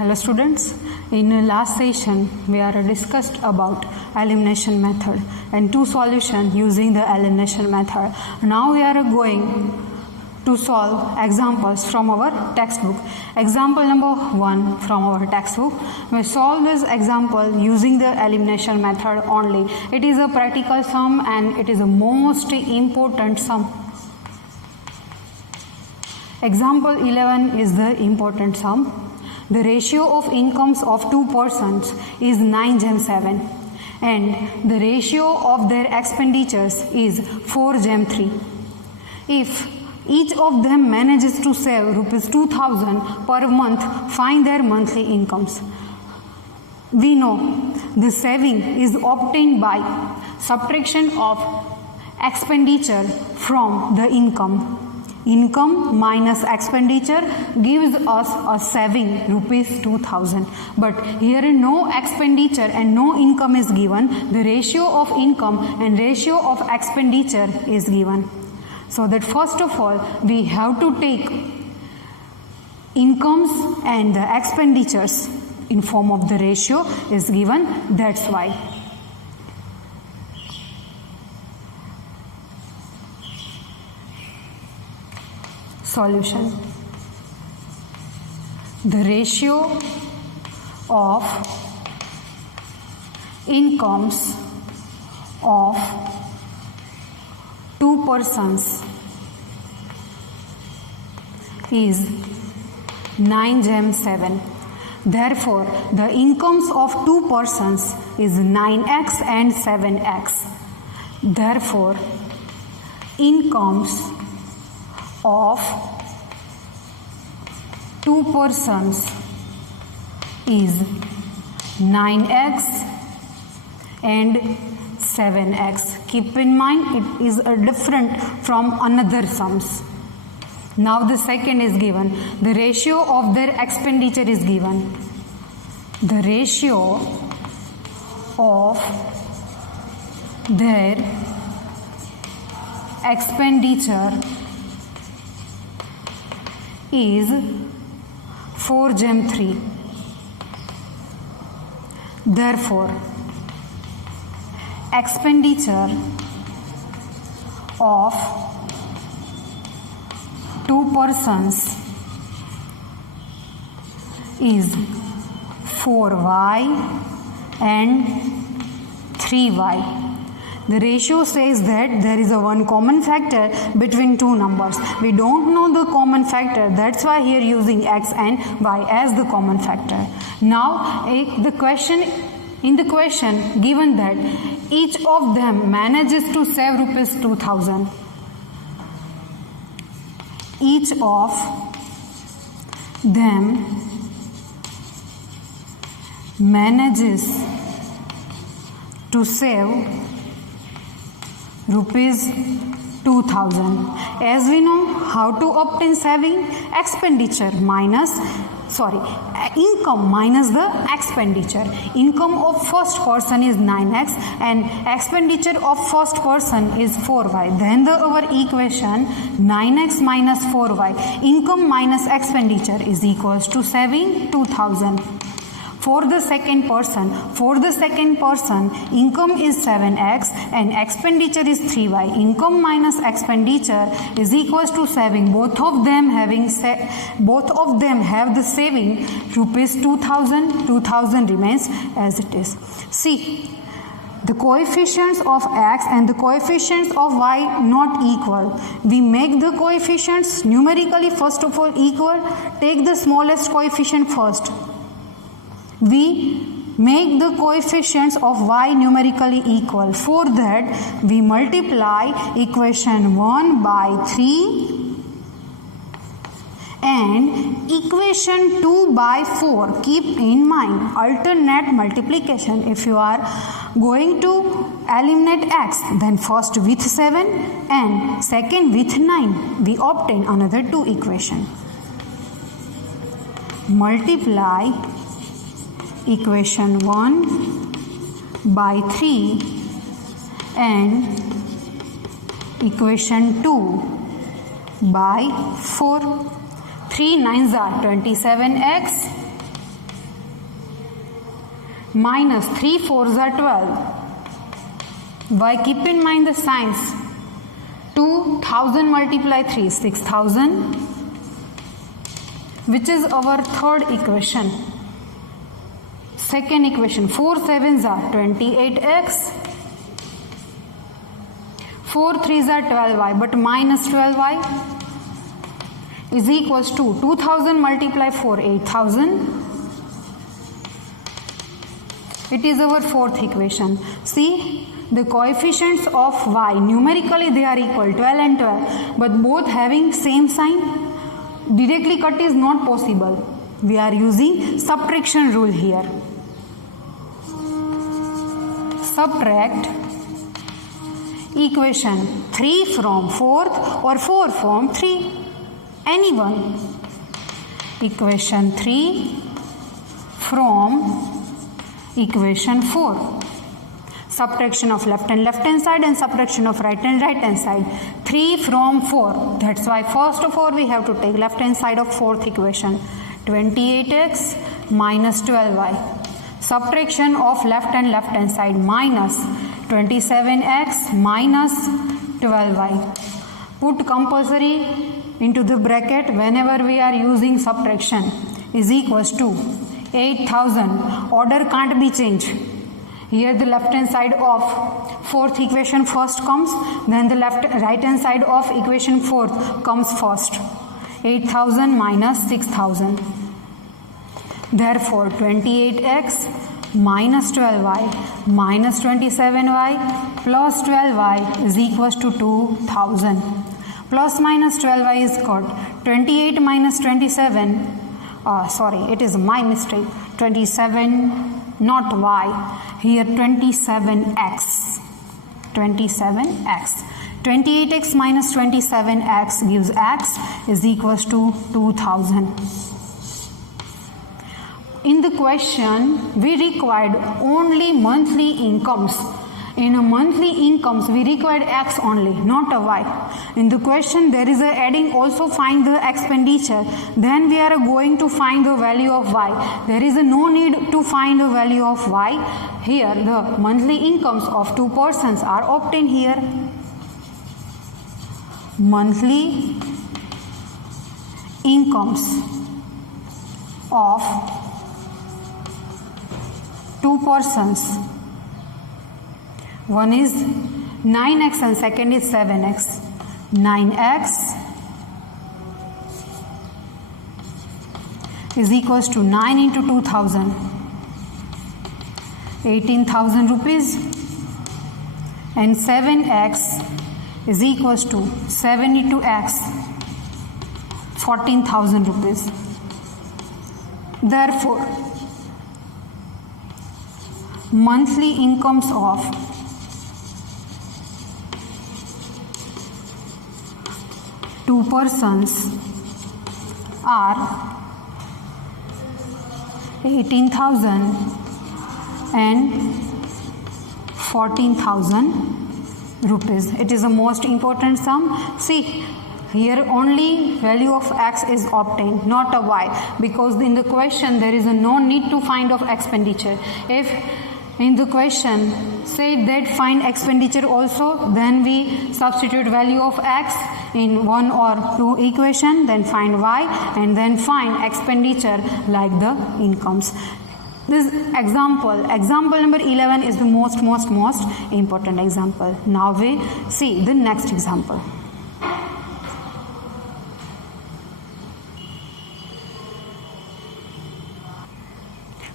Hello students, in last session we are discussed about elimination method and two solutions using the elimination method. Now we are going to solve examples from our textbook. Example number 1 from our textbook. We solve this example using the elimination method only. It is a practical sum and it is a most important sum. Example 11 is the important sum. The ratio of incomes of two persons is 9:7 and the ratio of their expenditures is 4:3. If each of them manages to save rupees 2000 per month, find their monthly incomes. We know the saving is obtained by subtraction of expenditure from the income. Income minus expenditure gives us a saving rupees 2000, but here no expenditure and no income is given. The ratio of income and ratio of expenditure is given. So that first of all we have to take incomes and the expenditures in form of the ratio is given. That's why. Solution. The ratio of incomes of two persons is 9:7. Therefore, the incomes of two persons is 9x and 7x. Therefore, incomes of two persons is 9x and 7x. Keep in mind it is different from another sums. Now the second is given. The ratio of their expenditure is given. The ratio of their expenditure is 4:3. Therefore, expenditure of two persons is 4y and 3y. The ratio says that there is a one common factor between two numbers. We don't know the common factor, that's why here using x and y as the common factor. Now in the question given that each of them manages to save rupees 2000. Each of them manages to save rupees 2000. As we know how to obtain saving, income minus the expenditure. Income of first person is 9x and expenditure of first person is 4y. Then our equation 9x minus 4y, income minus expenditure is equals to saving 2000. For the second person, income is 7x and expenditure is 3y. Income minus expenditure is equals to saving. Both of them have the saving rupees 2000. 2000 remains as it is. See, the coefficients of x and the coefficients of y not equal. We make the coefficients numerically first of all equal. Take the smallest coefficient first. We make the coefficients of y numerically equal. For that, we multiply equation 1 by 3 and equation 2 by 4. Keep in mind alternate multiplication. If you are going to eliminate x, then first with 7 and second with 9, we obtain another two equations. Multiply equation 1 by 3 and equation 2 by 4. 3 9s are 27x minus 3 4s are 12. Why? Keep in mind the signs. 2000 multiply 3 6000, which is our third equation. Second equation, 4 7s are 28x, 4 3s are 12y, but minus 12y is equals to 2000 multiply 4 8000. It is our fourth equation. See, the coefficients of y, numerically they are equal, 12 and 12, but both having same sign. Directly cut is not possible. We are using subtraction rule here. Subtract equation 3 from 4th or 4 from 3. Any one. Equation 3 from equation 4. Subtraction of left hand side and subtraction of right hand side. 3 from 4. That's why first of all we have to take left hand side of fourth equation. 28x minus 12y. Subtraction of left hand side minus 27x minus 12y. Put compulsory into the bracket whenever we are using subtraction is equals to 8000. Order can't be changed. Here the left hand side of fourth equation first comes, then the right hand side of equation fourth comes first. 8000 minus 6000. Therefore 28x minus 12y minus 27y plus 12y is equals to 2000. Plus minus 12y is got. 28 minus 27, it is my mistake. 27, not y. Here 27x. 27x. 28x minus 27x gives x is equals to 2000. In the question, we required only monthly incomes. In a monthly incomes, we required x only, not a y. In the question, there is a adding also find the expenditure. Then we are going to find the value of y. There is no need to find the value of y. Here, the monthly incomes of two persons are obtained here. Monthly incomes of two persons. One is 9x and second is 7x. 9x is equals to 9 into 2000. 18,000 rupees. And 7x is equals to 7 into x. 14,000 rupees. Therefore, monthly incomes of two persons are 18,000 and 14,000 rupees. It is the most important sum. See, here only value of x is obtained, not a y, because in the question there is no need to find of expenditure. If in the question say that find expenditure also, then we substitute value of x in one or two equation, then find y, and then find expenditure like the incomes. This example number 11 is the most important example. Now we see the next example.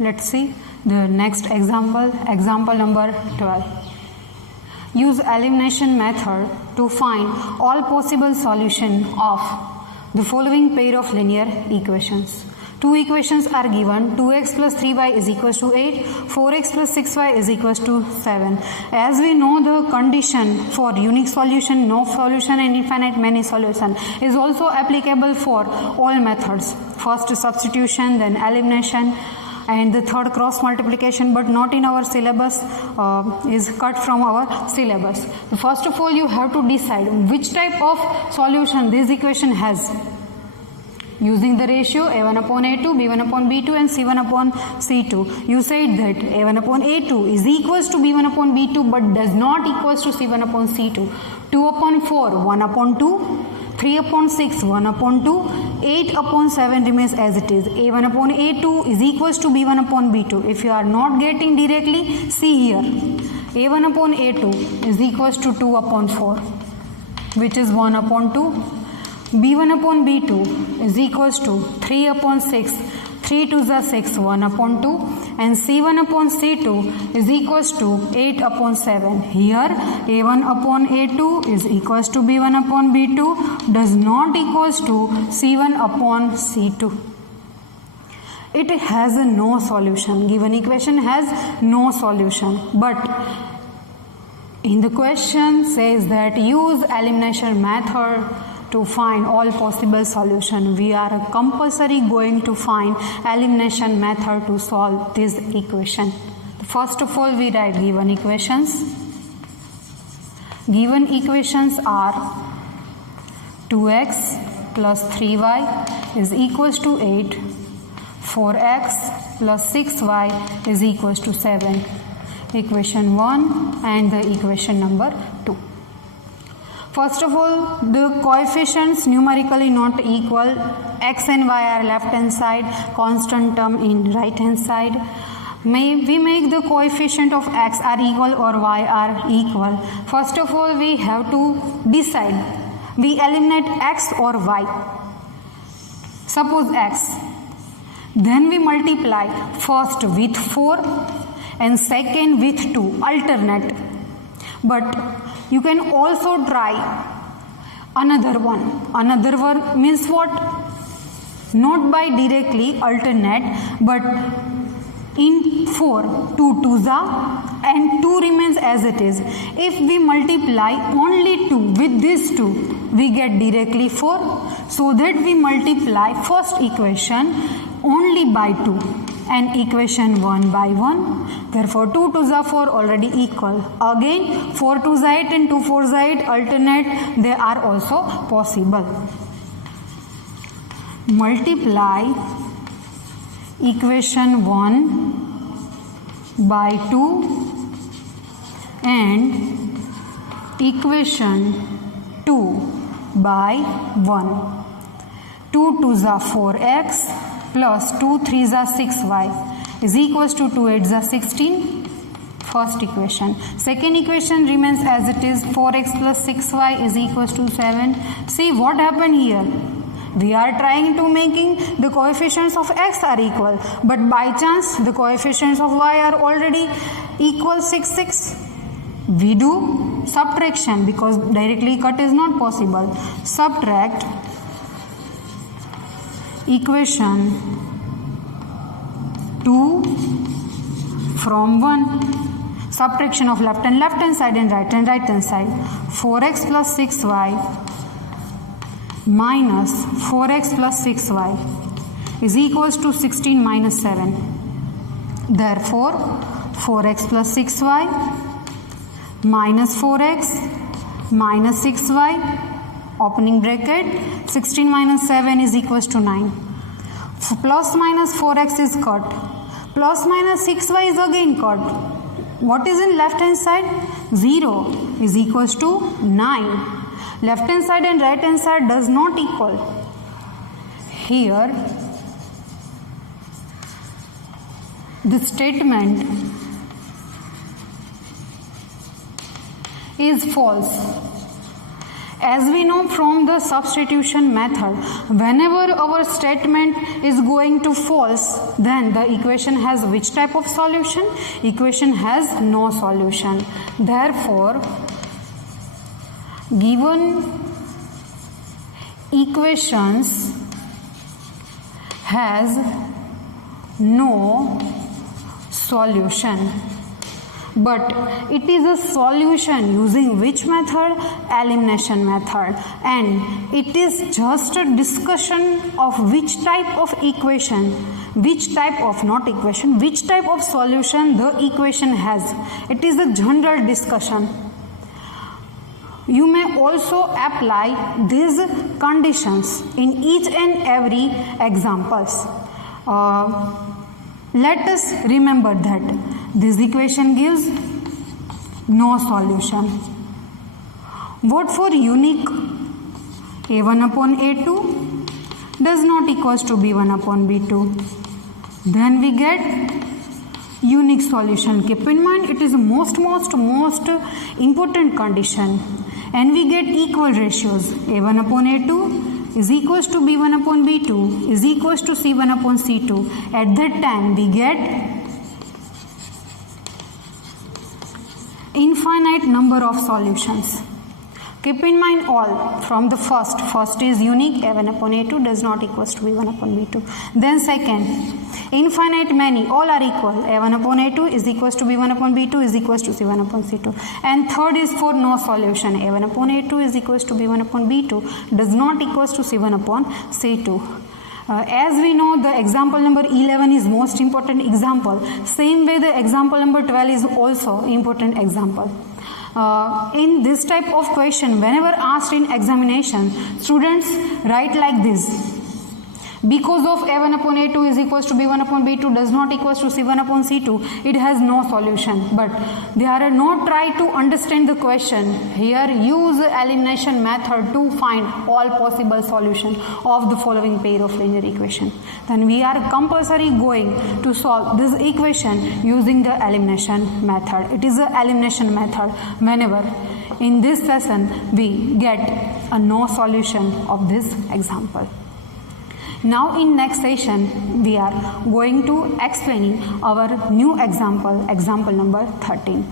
Let's see the next example number 12. Use elimination method to find all possible solution of the following pair of linear equations. Two equations are given. 2x plus 3y is equals to 8. 4x plus 6y is equals to 7. As we know, the condition for unique solution, no solution and infinite many solution is also applicable for all methods. First substitution, then elimination, and the third cross multiplication, but not in our syllabus, is cut from our syllabus. First of all, you have to decide which type of solution this equation has. using the ratio A1 upon A2, B1 upon B2 and C1 upon C2. You said that A1 upon A2 is equals to B1 upon B2 but does not equals to C1 upon C2. 2 upon 4, 1 upon 2, 3 upon 6, 1 upon 2, 8 upon 7 remains as it is. A1 upon A2 is equals to B1 upon B2. If you are not getting directly, see here. A1 upon A2 is equals to 2 upon 4, which is 1 upon 2. B1 upon B2 is equals to 3 upon 6, 3 to the 6, 1 upon 2, and C1 upon C2 is equals to 8 upon 7. Here A1 upon A2 is equals to B1 upon B2 does not equals to C1 upon C2. It has no solution. Given equation has no solution, but in the question says that use elimination method to find all possible solution. We are compulsory going to find elimination method to solve this equation. First of all, we write given equations. Given equations are 2x plus 3y is equals to 8, 4x plus 6y is equals to 7. Equation 1 and the equation number 2. First of all, the coefficients numerically not equal. X and y are left hand side, constant term in right hand side. We make the coefficient of x are equal or y are equal. First of all, we have to decide. We eliminate x or y. Suppose x. Then we multiply first with 4 and second with 2, alternate. But you can also try another one. Another one means what? Not by directly alternate, but in 4, 2 2s are and 2 remains as it is. If we multiply only 2 with this 2, we get directly 4. So that we multiply first equation only by 2 and equation 1 by 1. Therefore 2 2s are 4 already equal. Again 4 2s are 8 and 2 4s are 8 alternate, they are also possible. Multiply equation 1 by 2 and equation 2 by 1. 2 2s are 4x plus 2 3s are 6y is equals to 2 8s are 16. First equation. Second equation remains as it is. 4x plus 6y is equals to 7. See what happened here. We are trying to making the coefficients of x are equal, but by chance the coefficients of y are already equal 6 6. We do subtraction because directly cut is not possible. Subtract equation 2 from 1. Subtraction of left hand side and right hand side. 4x plus 6y minus 4x plus 6y is equals to 16 minus 7. Therefore 4x plus 6y minus 4x minus 6y, opening bracket, 16 minus 7 is equals to 9. Plus minus 4x is cut. Plus minus 6y is again cut. What is in left hand side? 0 is equals to 9. Left hand side and right hand side does not equal. Here the statement is false. As we know from the substitution method, whenever our statement is going to false, then the equation has which type of solution? Equation has no solution. Therefore, given equations has no solution, but it is a solution using which method? Elimination method. And it is just a discussion of which type of equation, which type of, not equation, which type of solution the equation has. It is a general discussion. You may also apply these conditions in each and every examples. Let us remember that this equation gives no solution. What for unique? A1 upon A2 does not equals to B1 upon B2. Then we get unique solution. Keep in mind it is the most important condition. And we get equal ratios. A1 upon A2 is equals to B1 upon B2 is equals to C1 upon C2. At that time we get infinite number of solutions. Keep in mind all from the first is unique. A1 upon A2 does not equals to B1 upon B2. Then second, infinite many, all are equal. A1 upon A2 is equals to B1 upon B2 is equals to C1 upon C2. And third is for no solution. A1 upon A2 is equals to B1 upon B2 does not equals to C1 upon C2. As we know, the example number 11 is most important example. Same way the example number 12 is also important example. In this type of question, whenever asked in examination, students write like this. Because of A1 upon A2 is equals to B1 upon B2 does not equals to C1 upon C2, it has no solution. But they are not try to understand the question. Here use elimination method to find all possible solution of the following pair of linear equation. Then we are compulsory going to solve this equation using the elimination method. It is an elimination method whenever in this lesson we get a no solution of this example. Now in next session we are going to explaining our new example number 13.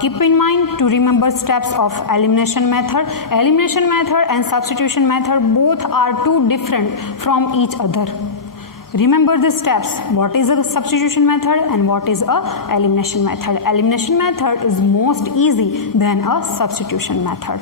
Keep in mind to remember steps of elimination method. Elimination method and substitution method both are too different from each other. Remember the steps. What is a substitution method and what is a elimination method. Elimination method is most easy than a substitution method.